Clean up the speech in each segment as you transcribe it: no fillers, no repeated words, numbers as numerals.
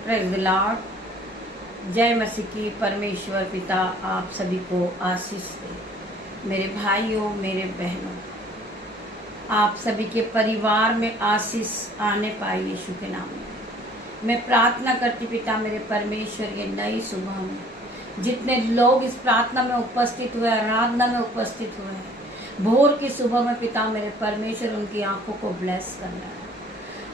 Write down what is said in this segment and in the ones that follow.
Praise the Lord. जय मसीह की। परमेश्वर पिता आप सभी को आशीष दे। मेरे भाइयों, मेरे बहनों, आप सभी के परिवार में आशीष आने पाए यीशु के नाम में। मैं प्रार्थना करती पिता मेरे परमेश्वर, ये नई सुबह में जितने लोग इस प्रार्थना में उपस्थित हुए, आराधना में उपस्थित हुए हैं, भोर की सुबह में पिता मेरे परमेश्वर उनकी आंखों को ब्लेस करना है।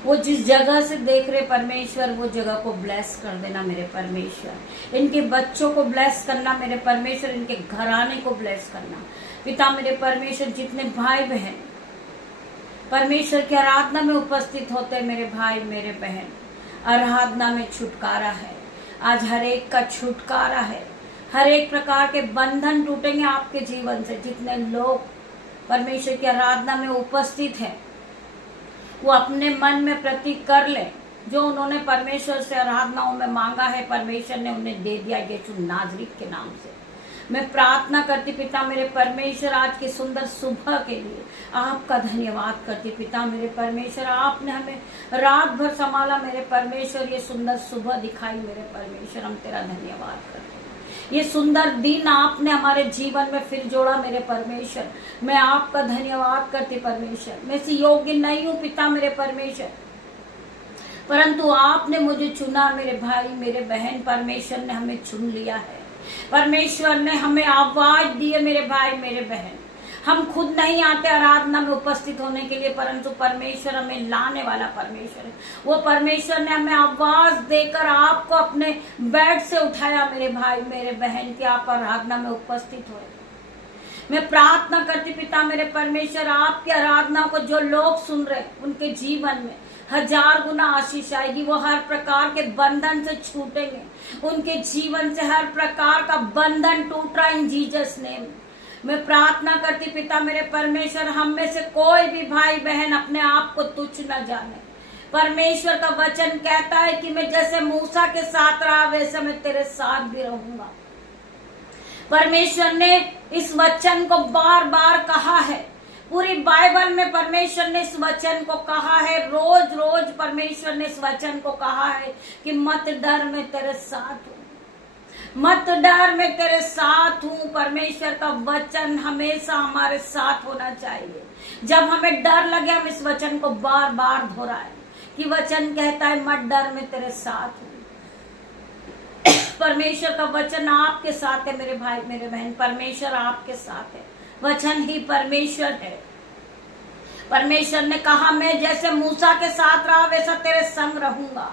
वो जिस जगह से देख रहे परमेश्वर, वो जगह को ब्लेस कर देना मेरे परमेश्वर। इनके बच्चों को ब्लेस करना मेरे परमेश्वर, इनके घराने को ब्लेस करना पिता मेरे परमेश्वर। जितने भाई बहन परमेश्वर की आराधना में उपस्थित होते, मेरे भाई मेरे बहन, आराधना में छुटकारा है। आज हर एक का छुटकारा है। हर एक प्रकार के बंधन टूटेंगे आपके जीवन से। जितने लोग परमेश्वर की आराधना में उपस्थित हैं, वो अपने मन में प्रतीक कर ले, जो उन्होंने परमेश्वर से आराधनाओं में मांगा है, परमेश्वर ने उन्हें दे दिया यीशु नाज़रीत के नाम से। मैं प्रार्थना करती पिता मेरे परमेश्वर, आज की सुंदर सुबह के लिए आपका धन्यवाद करती पिता मेरे परमेश्वर। आपने हमें रात भर संभाला मेरे परमेश्वर, ये सुंदर सुबह दिखाई मेरे परमेश्वर, हम तेरा धन्यवाद करते। ये सुंदर दिन आपने हमारे जीवन में फिर जोड़ा मेरे परमेश्वर, मैं आपका धन्यवाद करती परमेश्वर। मैं इसी योग्य नहीं हूँ पिता मेरे परमेश्वर, परंतु आपने मुझे चुना मेरे भाई मेरे बहन। परमेश्वर ने हमें चुन लिया है। परमेश्वर ने हमें आवाज दी है मेरे भाई मेरे बहन। हम खुद नहीं आते आराधना में उपस्थित होने के लिए, परंतु परमेश्वर हमें लाने वाला परमेश्वर है। वो परमेश्वर ने हमें आवाज देकर आपको अपने बेड से उठाया मेरे भाई मेरे बहन, की आप आराधना में उपस्थित हुए। मैं प्रार्थना करती पिता मेरे परमेश्वर, आपकी आराधना को जो लोग सुन रहे उनके जीवन में 1000 गुना आशीष आएगी। वो हर प्रकार के बंधन से छूटेंगे, उनके जीवन से हर प्रकार का बंधन टूट रहा इन जीसस नेम। मैं प्रार्थना करती पिता मेरे परमेश्वर, हम में से कोई भी भाई बहन अपने आप को तुच्छ न जाने। परमेश्वर का वचन कहता है कि मैं जैसे मूसा के साथ रहा, वैसे मैं तेरे साथ भी रहूंगा। परमेश्वर ने इस वचन को बार बार कहा है। पूरी बाइबल में परमेश्वर ने इस वचन को कहा है। रोज रोज परमेश्वर ने इस वचन को कहा है कि मत डर, मैं तेरे साथ हूँ। मत डर, मैं तेरे साथ हूँ। परमेश्वर का वचन हमेशा हमारे साथ होना चाहिए। जब हमें डर लगे, हम इस वचन को बार बार दोहराएं कि वचन कहता है मत डर, मैं तेरे साथ हूँ। परमेश्वर का वचन आपके साथ है मेरे भाई मेरे बहन। परमेश्वर आपके साथ है। वचन ही परमेश्वर है। परमेश्वर ने कहा, मैं जैसे मूसा के साथ रहा, वैसा तेरे संग रहूंगा।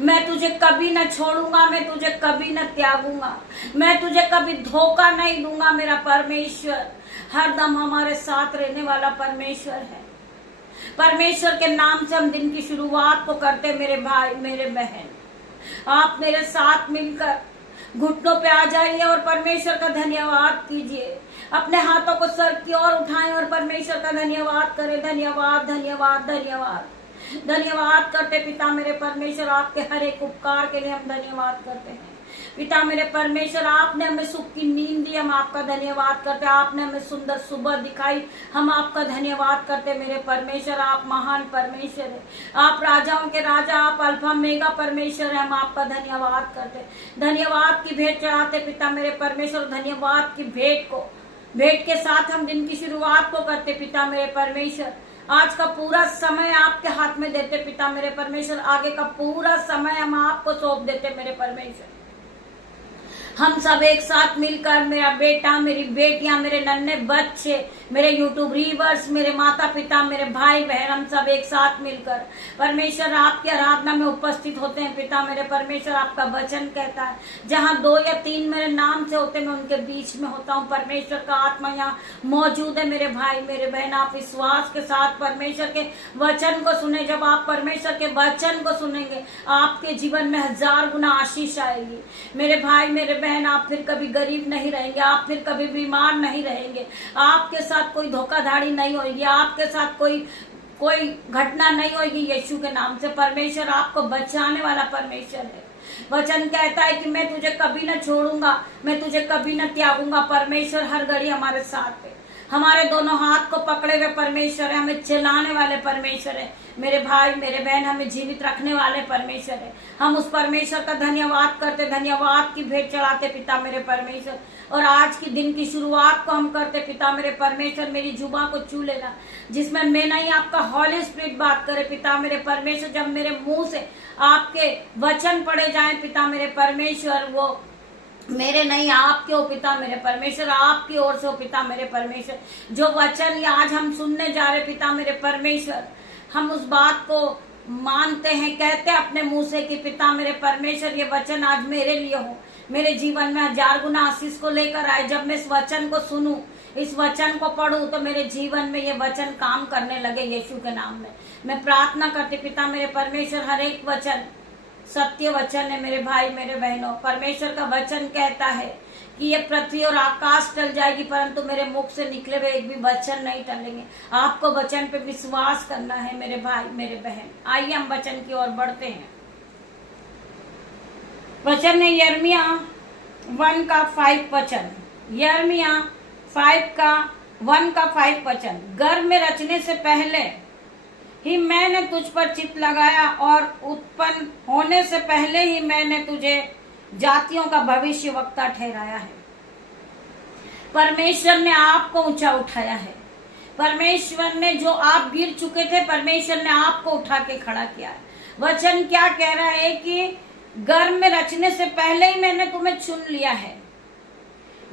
मैं तुझे कभी न छोड़ूंगा, मैं तुझे कभी न त्यागूंगा, मैं तुझे कभी धोखा नहीं दूंगा। मेरा परमेश्वर हरदम हमारे साथ रहने वाला परमेश्वर है। परमेश्वर के नाम से हम दिन की शुरुआत को करते मेरे भाई मेरे बहन। आप मेरे साथ मिलकर घुटनों पे आ जाइए और परमेश्वर का धन्यवाद कीजिए। अपने हाथों को सर की ओर उठाएं और परमेश्वर का धन्यवाद करें। धन्यवाद धन्यवाद धन्यवाद धन्यवाद करते पिता मेरे परमेश्वर, आपके हर एक उपकार के लिए हम धन्यवाद करते हैं। पिता मेरे परमेश्वर, आपने हमें सुख की नींद दी, हम आपका धन्यवाद करते। आपने हमें सुंदर सुबह दिखाई, हम आपका धन्यवाद करते मेरे परमेश्वर। आप महान परमेश्वर है। आप राजाओं के राजा, आप अल्फा मेगा परमेश्वर है। हम आपका धन्यवाद करते। धन्यवाद की भेंट चढ़ाते पिता मेरे परमेश्वर। धन्यवाद की भेंट के साथ हम दिन की शुरुआत को करते पिता मेरे परमेश्वर। आज का पूरा समय आपके हाथ में देते पिता मेरे परमेश्वर। आगे का पूरा समय हम आपको सौंप देते मेरे परमेश्वर। हम सब एक साथ मिलकर, मेरा बेटा, मेरी बेटियां, मेरे नन्हे बच्चे, मेरे यूट्यूब रीवर्स, मेरे माता पिता, मेरे भाई बहन, हम सब एक साथ मिलकर परमेश्वर आपकी आराधना में उपस्थित होते हैं पिता मेरे परमेश्वर। आपका वचन कहता है, जहां 2 या 3 मेरे नाम से होते, मैं उनके बीच में होता हूँ। परमेश्वर का आत्मा यहाँ मौजूद है मेरे भाई मेरे बहन। आप विश्वास के साथ परमेश्वर के वचन को सुने। जब आप परमेश्वर के वचन को सुनेंगे, आपके जीवन में 1000 गुना आशीष आएगी मेरे भाई मेरे बहन। आप फिर कभी गरीब नहीं रहेंगे, आप फिर कभी बीमार नहीं रहेंगे, आपके साथ कोई धोखाधड़ी नहीं होगी, आपके साथ कोई घटना नहीं होगी। यीशु के नाम से परमेश्वर आपको बचाने वाला परमेश्वर है। वचन कहता है कि मैं तुझे कभी न छोड़ूंगा, मैं तुझे कभी न त्यागूंगा। परमेश्वर हर घड़ी हमारे साथ है। हमारे दोनों हाथ को पकड़े हुए परमेश्वर है, हमें चलाने वाले परमेश्वर है। मेरे भाई मेरे बहन, हमें जीवित रखने वाले परमेश्वर है। हम उस परमेश्वर का धन्यवाद करते, धन्यवाद की भेंट चढ़ाते पिता मेरे परमेश्वर। और आज की दिन की शुरुआत को हम करते पिता मेरे परमेश्वर। मेरी जुबान को छू लेना, जिसमें मैं नहीं आपका हॉली स्पिरिट बात करे पिता मेरे परमेश्वर। जब मेरे मुंह से आपके वचन पढ़े जाए पिता मेरे परमेश्वर, वो मेरे नहीं आपके हो पिता मेरे परमेश्वर, आपकी ओर से हो पिता मेरे परमेश्वर। जो वचन ये आज हम सुनने जा रहे पिता मेरे परमेश्वर, हम उस बात को मानते हैं, कहते हैं अपने मुंह से कि पिता मेरे परमेश्वर ये वचन आज मेरे लिए हो, मेरे जीवन में 1000 गुना आशीष को लेकर आए। जब मैं इस वचन को सुनूं, इस वचन को पढ़ूं, तो मेरे जीवन में ये वचन काम करने लगे यीशु के नाम में। मैं प्रार्थना करती पिता मेरे परमेश्वर, हर एक वचन सत्य वचन है मेरे भाई मेरे बहनों। परमेश्वर का वचन कहता है कि ये पृथ्वी और आकाश टल जाएगी, परंतु मेरे मुख से निकले हुए एक भी वचन नहीं टलेंगे। आपको वचन पे विश्वास करना है मेरे भाई मेरे बहन। आइए हम वचन की ओर बढ़ते हैं। वचन है यिर्मयाह 1 का 5 वचन। यिर्मयाह 1 का 5 वचन। गर्भ में रचने से पहले ही मैंने तुझ पर चित्त लगाया और उत्पन्न होने से पहले ही मैंने तुझे जातियों का भविष्यवक्ता ठहराया है। परमेश्वर ने आपको ऊंचा उठाया है। परमेश्वर ने, जो आप गिर चुके थे, परमेश्वर ने आपको उठा के खड़ा किया है। वचन क्या कह रहा है कि गर्भ में रचने से पहले ही मैंने तुम्हें चुन लिया है।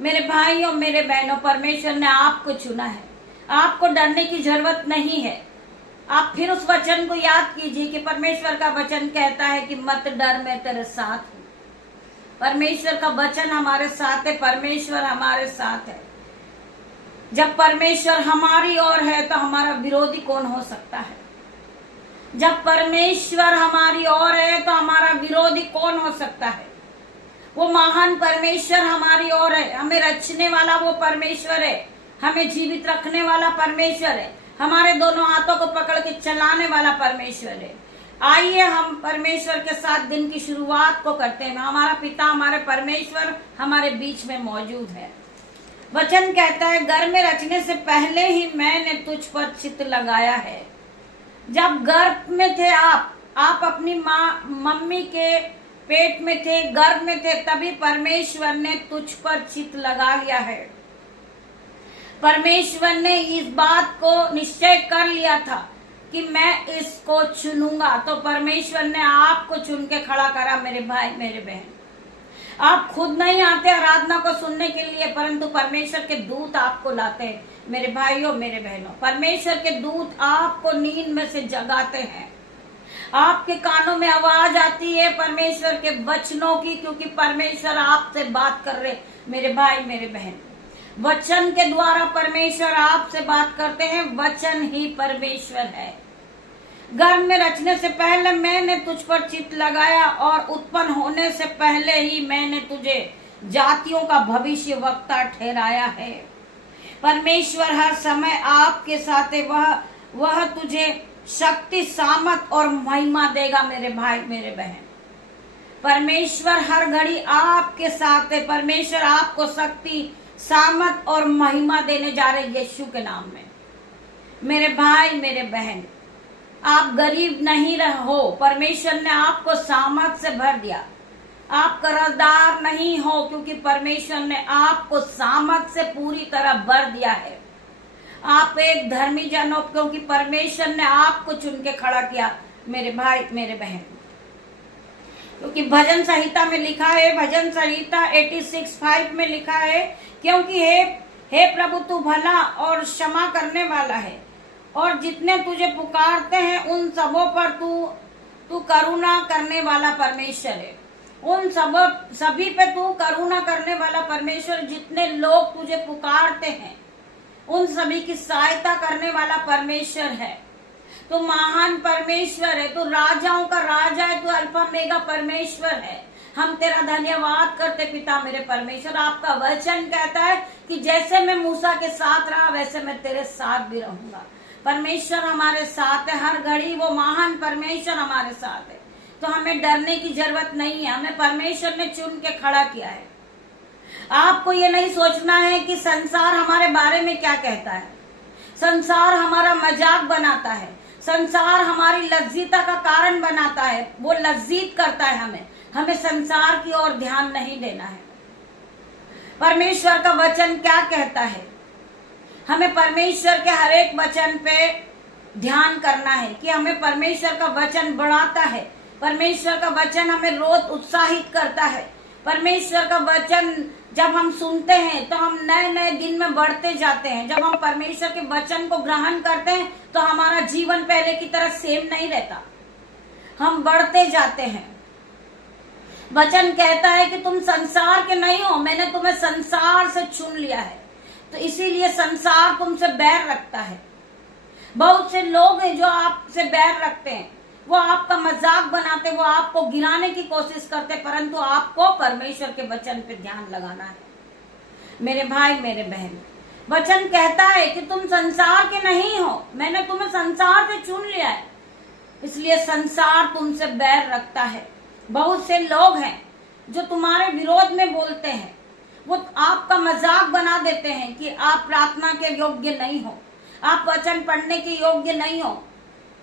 मेरे भाइयों मेरे बहनों, परमेश्वर ने आपको चुना है। आपको डरने की जरूरत नहीं है। आप फिर उस वचन को याद कीजिए कि परमेश्वर का वचन कहता है कि मत डर, मैं तेरे साथ हूं। परमेश्वर का वचन हमारे साथ है, परमेश्वर हमारे साथ है। जब परमेश्वर हमारी ओर है तो हमारा विरोधी कौन हो सकता है? जब परमेश्वर हमारी ओर है तो हमारा विरोधी कौन हो सकता है? वो महान परमेश्वर हमारी ओर है। हमें रचने वाला वो परमेश्वर है, हमें जीवित रखने वाला परमेश्वर है, हमारे दोनों हाथों को पकड़ के चलाने वाला परमेश्वर है। आइए हम परमेश्वर के साथ दिन की शुरुआत को करते हैं। हमारा पिता, हमारे परमेश्वर हमारे बीच में मौजूद है। वचन कहता है, गर्भ में रचने से पहले ही मैंने तुझ पर चित्त लगाया है। जब गर्भ में थे आप अपनी माँ मम्मी के पेट में थे, गर्भ में थे, तभी परमेश्वर ने तुझ पर चित्त लगा लिया है। परमेश्वर ने इस बात को निश्चय कर लिया था कि मैं इसको चुनूंगा, तो परमेश्वर ने आपको चुन के खड़ा करा मेरे भाई मेरे बहन। आप खुद नहीं आते आराधना को सुनने के लिए, परंतु परमेश्वर के दूत आपको लाते हैं मेरे भाइयों मेरे बहनों। परमेश्वर के दूत आपको नींद में से जगाते हैं। आपके कानों में आवाज आती है परमेश्वर के वचनों की, क्योंकि परमेश्वर आपसे बात कर रहे मेरे भाई मेरे बहन। वचन के द्वारा परमेश्वर आपसे बात करते हैं। वचन ही परमेश्वर है। गर्भ में रचने से पहले मैंने तुझ पर चित्त लगाया और उत्पन्न होने से पहले ही मैंने तुझे जातियों का भविष्यवक्ता ठहराया है। परमेश्वर हर समय आपके साथ है। वह तुझे शक्ति, सामर्थ और महिमा देगा मेरे भाई मेरे बहन। परमेश्वर हर घड़ी आपके साथ है। परमेश्वर आपको शक्ति, सामर्थ और महिमा देने जा रहे यीशु के नाम में। मेरे भाई मेरे बहन, आप गरीब नहीं रहो, परमेश्वर ने आपको सामर्थ से भर दिया। आप कर्जदार नहीं हो, क्योंकि परमेश्वर ने आपको सामर्थ से पूरी तरह भर दिया है। आप एक धर्मी जन हो, क्योंकि परमेश्वर ने आपको चुन के खड़ा किया मेरे भाई मेरे बहन। क्योंकि भजन संहिता में लिखा है, भजन संहिता 86:5 में लिखा है, क्योंकि हे प्रभु तू भला और क्षमा करने वाला है, और जितने तुझे पुकारते हैं उन सबों पर तू करुणा करने वाला परमेश्वर है। उन सभी पे तू करुणा करने वाला परमेश्वर। जितने लोग तुझे पुकारते हैं उन सभी की सहायता करने वाला परमेश्वर है। तू महान परमेश्वर है, तू राजाओं का राजा है, तू अल्फा मेगा परमेश्वर है। हम तेरा धन्यवाद करते पिता मेरे परमेश्वर। आपका वचन कहता है कि जैसे मैं मूसा के साथ रहा वैसे मैं तेरे साथ भी रहूंगा। परमेश्वर हमारे साथ है हर घड़ी। वो महान परमेश्वर हमारे साथ है, तो हमें डरने की जरूरत नहीं है। हमें परमेश्वर ने चुन के खड़ा किया है। आपको ये नहीं सोचना है कि संसार हमारे बारे में क्या कहता है। संसार हमारा मजाक बनाता है, संसार हमारी लज्जिता का कारण बनाता है, वो लज्जित करता है हमें संसार की ओर ध्यान नहीं देना है। परमेश्वर का वचन क्या कहता है, हमें परमेश्वर के हर एक वचन पे ध्यान करना है कि हमें परमेश्वर का वचन बढ़ाता है, परमेश्वर का वचन हमें रोज उत्साहित करता है। परमेश्वर का वचन जब हम सुनते हैं तो हम नए नए दिन में बढ़ते जाते हैं। जब हम परमेश्वर के वचन को ग्रहण करते हैं तो हमारा जीवन पहले की तरह सेम नहीं रहता, हम बढ़ते जाते हैं। वचन कहता है कि तुम संसार के नहीं हो, मैंने तुम्हें संसार से चुन लिया है, तो इसीलिए संसार तुमसे बैर रखता है। बहुत से लोग हैं जो आपसे बैर रखते हैं, वो आपका मजाक बनाते, वो आपको गिराने की कोशिश करते, परंतु आपको परमेश्वर के वचन पे ध्यान लगाना है। मेरे भाई मेरे बहन, वचन कहता है कि तुम संसार के नहीं हो, मैंने तुम्हें संसार से चुन लिया है, इसलिए संसार तुमसे बैर रखता है। बहुत से लोग हैं जो तुम्हारे विरोध में बोलते हैं, वो आपका मजाक बना देते हैं कि आप प्रार्थना के योग्य नहीं हो, आप वचन पढ़ने के योग्य नहीं हो।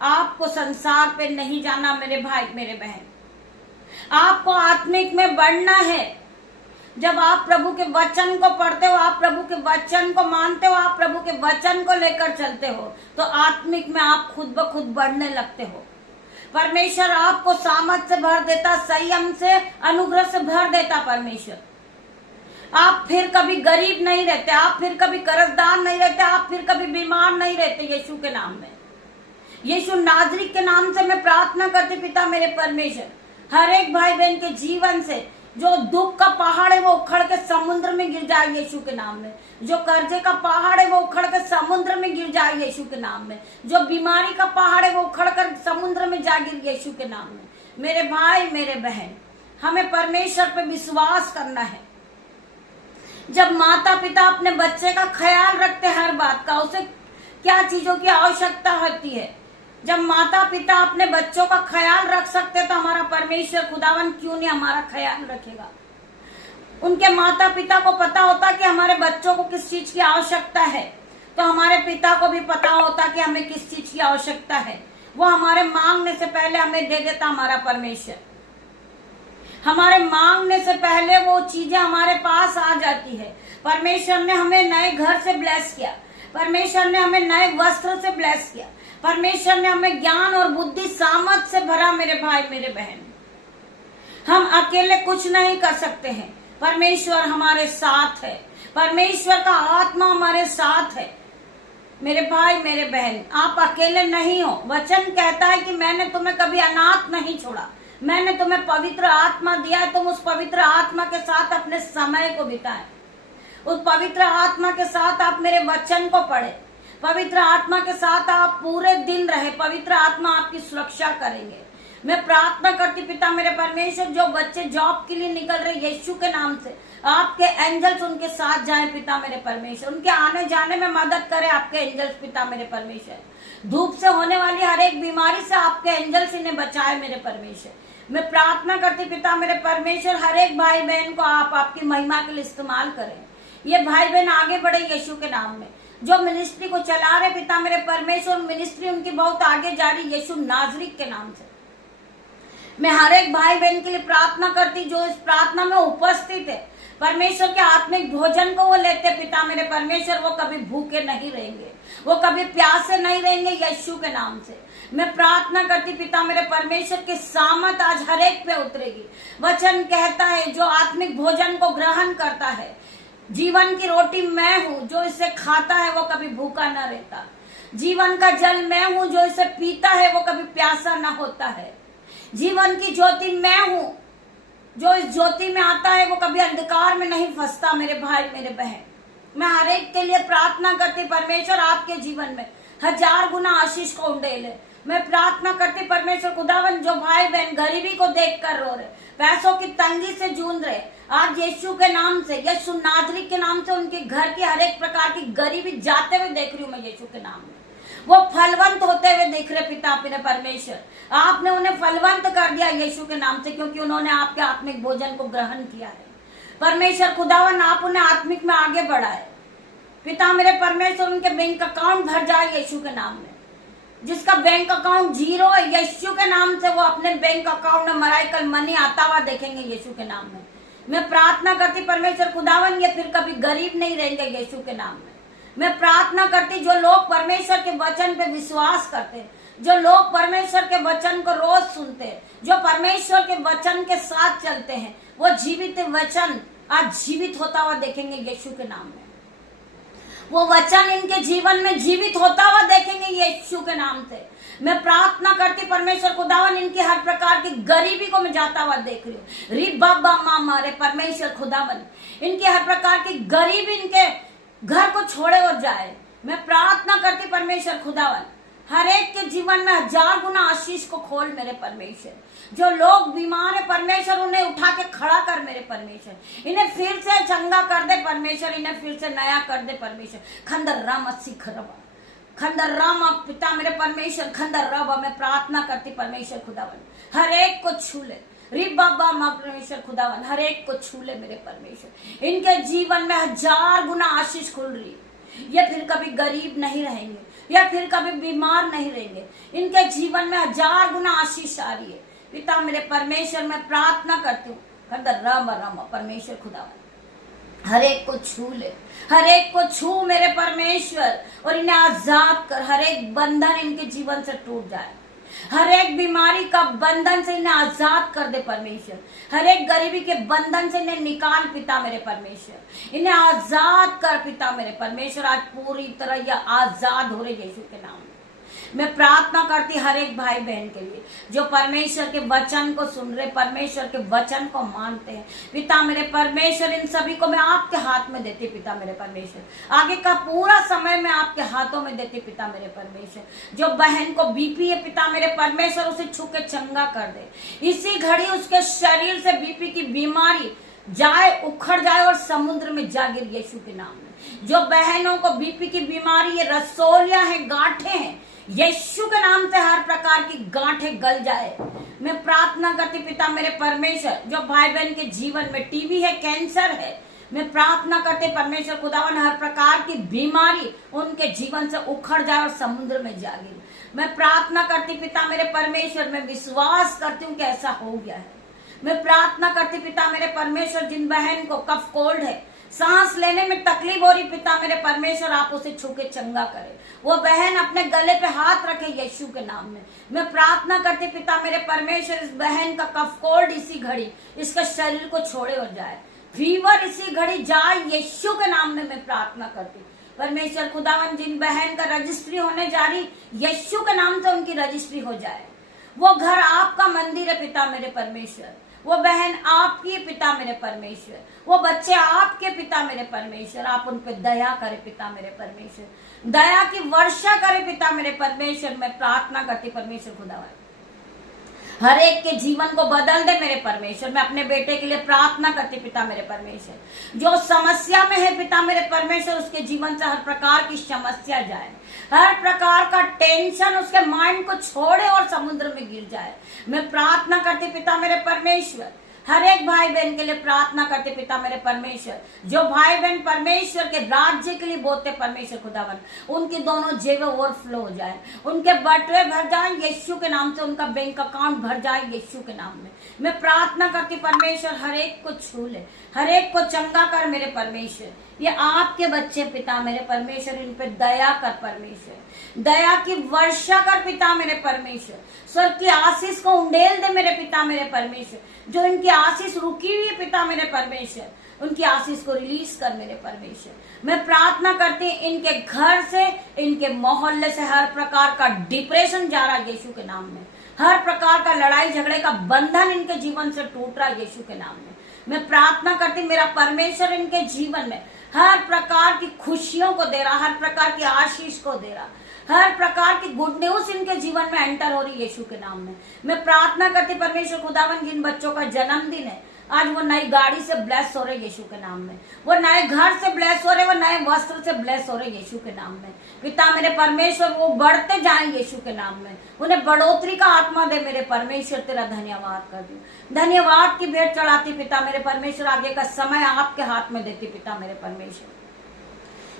आपको संसार पे नहीं जाना मेरे भाई मेरे बहन, आपको आत्मिक में बढ़ना है। जब आप प्रभु के वचन को पढ़ते हो, आप प्रभु के वचन को मानते हो, आप प्रभु के वचन को लेकर चलते हो, तो आत्मिक में आप खुद ब खुद बढ़ने लगते हो। परमेश्वर आपको सामर्थ से भर देता, संयम से, अनुग्रह से भर देता परमेश्वर। आप फिर कभी गरीब नहीं रहते, आप फिर कभी कर्जदार नहीं रहते, आप फिर कभी बीमार नहीं रहते। यीशु के नाम में, यीशु नाजरी के नाम से मैं प्रार्थना करती पिता मेरे परमेश्वर, हर एक भाई बहन के जीवन से जो दुख का पहाड़ है वो उखड़ के समुद्र में गिर जाए यीशु के नाम में। जो कर्जे का पहाड़ है वो उखड़ के समुद्र में गिर जाए यीशु के नाम में। जो बीमारी का पहाड़ है वो उखड़ कर समुद्र में जा गिर यीशु के नाम में। मेरे भाई मेरे बहन, हमें परमेश्वर पे विश्वास करना है। जब माता पिता अपने बच्चे का ख्याल रखते हर बात का, उसे क्या चीजों की आवश्यकता होती है, जब माता पिता अपने बच्चों का ख्याल रख सकते तो हमारा परमेश्वर खुदावन क्यों नहीं हमारा ख्याल रखेगा। उनके माता पिता को पता होता कि हमारे बच्चों को किस चीज की आवश्यकता है, तो हमारे पिता को भी पता होता कि हमें किस चीज की आवश्यकता है। वो हमारे मांगने से पहले हमें दे देता हमारा परमेश्वर। हमारे मांगने से पहले वो चीजें हमारे पास आ जाती है। परमेश्वर ने हमें नए घर से ब्लेस किया, परमेश्वर ने हमें नए वस्त्र से ब्लेस किया, परमेश्वर ने हमें ज्ञान और बुद्धि सामर्थ से भरा। मेरे भाई मेरे बहन, हम अकेले कुछ नहीं कर सकते हैं, परमेश्वर हमारे साथ है, परमेश्वर का आत्मा हमारे साथ है। मेरे भाई मेरे बहन, आप अकेले नहीं हो। वचन कहता है कि मैंने तुम्हें कभी अनाथ नहीं छोड़ा, मैंने तुम्हें पवित्र आत्मा दिया है, तुम उस पवित्र आत्मा के साथ अपने समय को बिताएं, उस पवित्र आत्मा के साथ आप मेरे वचन को पढ़े, पवित्र आत्मा के साथ आप पूरे दिन रहे, पवित्र आत्मा आपकी सुरक्षा करेंगे। मैं प्रार्थना करती पिता मेरे परमेश्वर, जो बच्चे जॉब के लिए निकल रहे यीशु के नाम से, आपके एंजल्स उनके साथ जाएं पिता मेरे परमेश्वर, उनके आने जाने में मदद करें आपके एंजल्स पिता मेरे परमेश्वर। धूप से होने वाली हर एक बीमारी से आपके एंजल्स इन्हें बचाए मेरे परमेश्वर। मैं प्रार्थना करती पिता मेरे परमेश्वर, हर एक भाई बहन को आप आपकी महिमा के लिए इस्तेमाल करें। ये भाई बहन आगे बढ़े यीशु के नाम में, जो मिनिस्ट्री को चला रहे पिता मेरे परमेश्वर, मिनिस्ट्री उनकी बहुत आगे जा रही यीशु नाजरी के नाम से। मैं हर एक भाई बहन के लिए प्रार्थना करती जो इस प्रार्थना में उपस्थित है, परमेश्वर के आत्मिक भोजन को वो लेते पिता मेरे परमेश्वर, वो कभी भूखे नहीं रहेंगे, वो कभी प्यासे नहीं रहेंगे यीशु के नाम से। मैं प्रार्थना करती पिता मेरे परमेश्वर की सामत आज हर एक पे उतरेगी। वचन कहता है जो आत्मिक भोजन को ग्रहण करता है, जीवन की रोटी मैं हूँ, जो इसे खाता है वो कभी भूखा न रहता। जीवन का जल मैं हूँ, जो इसे पीता है वो कभी प्यासा न होता है। जीवन की ज्योति मैं हूँ, जो इस ज्योति में आता है वो कभी अंधकार में नहीं फंसता। मेरे भाई मेरे बहन, मैं हर एक के लिए प्रार्थना करती परमेश्वर आपके जीवन में 1000 गुना आशीष को उंडेले। मैं प्रार्थना करती परमेश्वर खुदावन, जो भाई बहन गरीबी को देखकर रो रहे, पैसों की तंगी से जूझ रहे, आज यीशु के नाम से, यीशु नाजरी के नाम से उनके घर की हर एक प्रकार की गरीबी जाते हुए देख रही हूँ मैं यीशु के नाम में। वो फलवंत होते हुए देख रहे पिता अपने परमेश्वर, आपने उन्हें फलवंत कर दिया यीशु के नाम से, क्योंकि उन्होंने आपके आत्मिक भोजन को ग्रहण किया है। परमेश्वर खुदावन आप उन्हें आत्मिक में आगे बढ़ाए पिता मेरे परमेश्वर। उनके बैंक अकाउंट भर जाए यीशु के नाम में। जिसका बैंक अकाउंट जीरो है, यीशु के नाम से वो अपने बैंक अकाउंट में मराइकल मनी आता हुआ देखेंगे यीशु के नाम में। मैं प्रार्थना करती परमेश्वर खुदावन ये फिर कभी गरीब नहीं रहेंगे यीशु के नाम में। मैं प्रार्थना करती जो लोग परमेश्वर के वचन पे विश्वास करते हैं, जो लोग परमेश्वर के वचन को रोज सुनते हैं, जो परमेश्वर के वचन के साथ चलते हैं, वो जीवित वचन आज जीवित होता हुआ देखेंगे यीशु के नाम में। वो वचन इनके जीवन में जीवित होता हुआ देखेंगे यीशु के नाम से। मैं प्रार्थना करती परमेश्वर खुदावन इनकी हर प्रकार की गरीबी को मैं जाता हुआ देख रही हूँ। री बाबा मामा रे परमेश्वर खुदावन इनकी हर प्रकार की गरीबी इनके घर को छोड़े और जाए। मैं प्रार्थना करती परमेश्वर खुदावन हर एक के जीवन में 1000 गुना आशीष को खोल मेरे परमेश्वर। जो लोग बीमार है परमेश्वर उन्हें उठा के खड़ा कर मेरे परमेश्वर। इन्हें फिर से चंगा कर दे परमेश्वर, इन्हें फिर से नया कर दे परमेश्वर। खंडर राम सीख रवा खंडर राम पिता मेरे परमेश्वर खंडर रवा। मैं प्रार्थना करती परमेश्वर खुदावन हर एक को छू ले। री बाबा माँ परमेश्वर खुदावन हर एक को छू ले मेरे परमेश्वर। इनके जीवन में 1000 गुना आशीष खुल रही है। ये फिर कभी गरीब नहीं रहेंगे, या फिर कभी बीमार नहीं रहेंगे। इनके जीवन में 1000 गुना आशीष आ रही है पिता मेरे परमेश्वर। मैं प्रार्थना करती हूँ राम राम परमेश्वर खुदावन हर एक को छू ले, हर एक को छू मेरे परमेश्वर और इन्हें आजाद कर। हर एक बंधन इनके जीवन से टूट जाए, हर एक बीमारी का बंधन से इन्हें आजाद कर दे परमेश्वर। हर एक गरीबी के बंधन से इन्हें निकाल पिता मेरे परमेश्वर। इन्हें आजाद कर पिता मेरे परमेश्वर। आज पूरी तरह यह आजाद हो रहे यीशु के नाम में। मैं प्रार्थना करती हर एक भाई बहन के लिए जो परमेश्वर के वचन को सुन रहे, परमेश्वर के वचन को मानते हैं पिता मेरे परमेश्वर। इन सभी को मैं आपके हाथ में देती पिता मेरे परमेश्वर। आगे का पूरा समय मैं आपके हाथों में देती पिता मेरे परमेश्वर। जो बहन को बीपी है पिता मेरे परमेश्वर उसे छू के चंगा कर दे। इसी घड़ी उसके शरीर से बीपी की बीमारी जाए, उखड़ जाए और समुद्र में जा गिर यीशु के नाम में। जो बहनों को बीपी की बीमारी है, रसोलियां हैं, गांठें हैं, यीशु के नाम से हर प्रकार की गांठें गल जाए। मैं प्रार्थना करती पिता मेरे परमेश्वर जो भाई बहन के जीवन में टीबी है, कैंसर है, मैं प्रार्थना करते परमेश्वर खुदावन हर प्रकार की बीमारी उनके जीवन से उखड़ जाए और समुद्र में जा गिरे। मैं प्रार्थना करती पिता मेरे परमेश्वर, मैं विश्वास करती हूँ कि ऐसा हो गया है। मैं प्रार्थना करती पिता मेरे परमेश्वर जिन बहन को कफ कोल्ड है, सांस लेने में तकलीफ हो रही पिता मेरे परमेश्वर आप उसे छू के चंगा करे। वो बहन अपने गले पे हाथ रखे यीशु के नाम में। मैं प्रार्थना करती पिता मेरे परमेश्वर इस बहन का कफ कोल्ड इसी घड़ी इसके शरीर को छोड़े हो जाए, फीवर इसी घड़ी जाए यीशु के नाम में। मैं प्रार्थना करती परमेश्वर खुदावन जिन बहन का रजिस्ट्री होने जा रही यीशु के नाम से उनकी रजिस्ट्री हो जाए। वो घर आपका मंदिर है पिता मेरे परमेश्वर। वो बहन आपकी पिता मेरे परमेश्वर। वो बच्चे आपके पिता मेरे परमेश्वर। आप उन पे दया करे पिता मेरे परमेश्वर, दया की वर्षा करे पिता मेरे परमेश्वर। मैं प्रार्थना करती परमेश्वर खुदावन हर एक के जीवन को बदल दे मेरे परमेश्वर। मैं अपने बेटे के लिए प्रार्थना करती पिता मेरे परमेश्वर जो समस्या में है पिता मेरे परमेश्वर उसके जीवन से हर प्रकार की समस्या जाए, हर प्रकार का टेंशन उसके माइंड को छोड़े और समुद्र में गिर जाए। मैं प्रार्थना करती पिता मेरे परमेश्वर हर एक भाई बहन के लिए प्रार्थना करते पिता मेरे परमेश्वर जो भाई बहन परमेश्वर के राज्य के लिए बोलते परमेश्वर खुदावन उनकी दोनों जेबें ओवरफ्लो हो जाए, उनके बटुए भर जाए यीशु के नाम से, उनका बैंक अकाउंट भर जाए यीशु के नाम में। मैं प्रार्थना करती परमेश्वर हर एक को छू ले, हर एक को चंगा कर मेरे परमेश्वर। ये आपके बच्चे पिता मेरे परमेश्वर, इन पे दया कर परमेश्वर, दया की वर्षा कर पिता मेरे परमेश्वर। स्वर्ग की आशीष को उंडेल दे मेरे पिता मेरे परमेश्वर। जो इनकी आशीष रुकी हुई है पिता मेरे परमेश्वर उनकी आशीष को रिलीज कर मेरे परमेश्वर। मैं प्रार्थना करती इनके घर से, इनके मोहल्ले से हर प्रकार का डिप्रेशन जा रहा है यीशु के नाम में, हर प्रकार का लड़ाई झगड़े का बंधन इनके जीवन से टूट रहा है यीशु के नाम में। मैं प्रार्थना करती मेरा परमेश्वर इनके जीवन में हर प्रकार की खुशियों को दे रहा, हर प्रकार की आशीष को दे रहा, हर प्रकार की गुड न्यूज इनके जीवन में एंटर हो रही यीशु के नाम में। मैं प्रार्थना करती परमेश्वर खुदावन जिन बच्चों का जन्मदिन है आज वो नई गाड़ी से ब्लेस हो रहे यीशु के नाम में, वो नए घर से ब्लेस हो रहे, वो नए वस्त्र से ब्लेस हो रहे यीशु के नाम में। पिता मेरे परमेश्वर, वो बढ़ते जाएं यीशु के नाम में, उन्हें बढ़ोतरी का आत्मा दे मेरे परमेश्वर। तेरा धन्यवाद कर दूं, धन्यवाद की भेंट चढ़ाती पिता मेरे परमेश्वर। आगे का समय आपके हाथ में देती पिता मेरे परमेश्वर।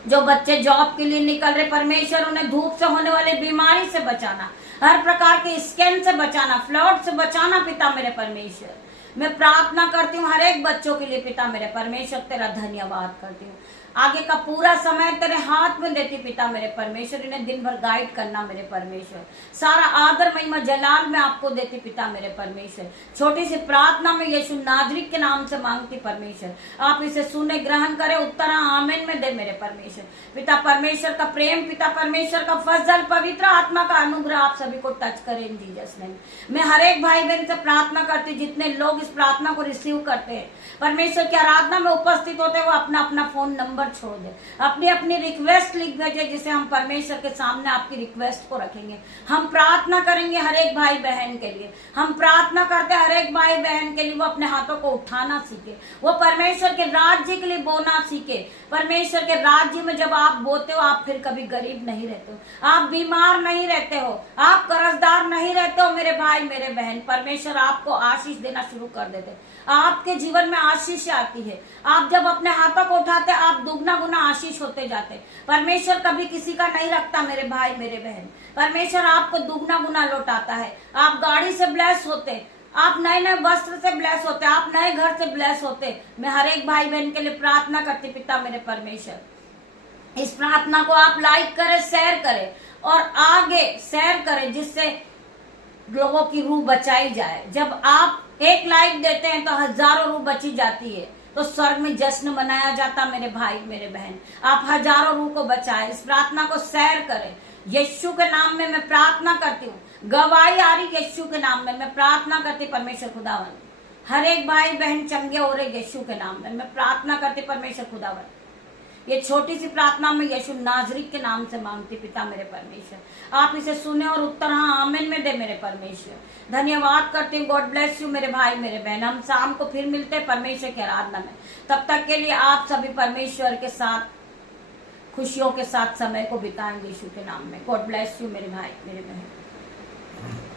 जो बच्चे जॉब के लिए निकल रहे परमेश्वर, उन्हें धूप से होने वाली बीमारी से बचाना, हर प्रकार के स्कैन से बचाना, फ्लड से बचाना पिता मेरे परमेश्वर। मैं प्रार्थना करती हूँ हर एक बच्चों के लिए पिता मेरे परमेश्वर। तेरा धन्यवाद करती हूँ। आगे का पूरा समय तेरे हाथ में देती पिता मेरे परमेश्वर। इन्हें दिन भर गाइड करना मेरे परमेश्वर। सारा आदर महिमा जलाल में आपको देती पिता मेरे परमेश्वर। छोटी सी प्रार्थना में यीशु नाजरीत के नाम से मांगती परमेश्वर। आप इसे सुने, ग्रहण करें, उत्तर आमीन में दे मेरे परमेश्वर। पिता परमेश्वर का प्रेम, पिता परमेश्वर का फजल, पवित्र आत्मा का अनुग्रह आप सभी को टच करें इन जीसस नेम। मैं हर एक भाई बहन से प्रार्थना करती, जितने लोग इस प्रार्थना को रिसीव करते हैं परमेश्वर की आराधना में उपस्थित होते हैं, वो अपना अपना फोन नंबर छोड़ दे, अपनी अपनी रिक्वेस्ट लिख भेजे, जिसे हम परमेश्वर के सामने आपकी रिक्वेस्ट को रखेंगे। हम प्रार्थना करेंगे हर एक भाई बहन के लिए। हम प्रार्थना करते हैं हर एक भाई बहन के लिए, वो अपने हाथों को उठाना सीखे, वो परमेश्वर के राज्य के लिए बोना सीखे। परमेश्वर के राज्य में जब आप बोते हो, आप फिर कभी गरीब नहीं रहते हो, आप बीमार नहीं रहते हो, आप कर्जदार नहीं रहते हो मेरे भाई मेरे बहन। परमेश्वर आपको आशीष देना शुरू कर देते, आपके जीवन में आशीष आती है। आप जब अपने हाथों को उठाते, आप दुगना गुना आशीष होते जाते। परमेश्वर कभी किसी का नहीं रखता मेरे भाई मेरे बहन। परमेश्वर आपको दुगना गुना लौटाता है। आप गाड़ी से ब्लेस होते, आप नए नए वस्त्र से ब्लेस होते, आप नए घर से ब्लेस होते। मैं हर एक भाई बहन के लिए प्रार्थना करती पिता मेरे परमेश्वर। इस प्रार्थना को आप लाइक करें, शेयर करें और आगे शेयर करें, जिससे लोगों की रूह बचाई जाए। जब आप एक लाइक देते हैं तो हजारों रूह बची जाती है, तो स्वर्ग में जश्न मनाया जाता मेरे भाई मेरे बहन। आप हजारों रूह को बचाएं, इस प्रार्थना को शेयर करें। यीशु के नाम में मैं प्रार्थना करती हूँ, गवाही आ रही यीशु के नाम में मैं प्रार्थना करती परमेश्वर खुदावन। हर एक भाई बहन चंगे हो रहे यीशु के नाम में मैं प्रार्थना करती परमेश्वर खुदावन। ये छोटी सी प्रार्थना में यीशु नाजरीत के नाम से मांगती पिता मेरे परमेश्वर। आप इसे सुने और उत्तर हाँ आमीन में दे मेरे परमेश्वर। धन्यवाद करती हूँ। गॉड ब्लेस यू मेरे भाई मेरे बहन। हम शाम को फिर मिलते हैं परमेश्वर की आराधना में। तब तक के लिए आप सभी परमेश्वर के साथ खुशियों के साथ समय को बिताएंगे यीशु के नाम में। गॉड ब्लेस यू मेरे भाई मेरे बहन।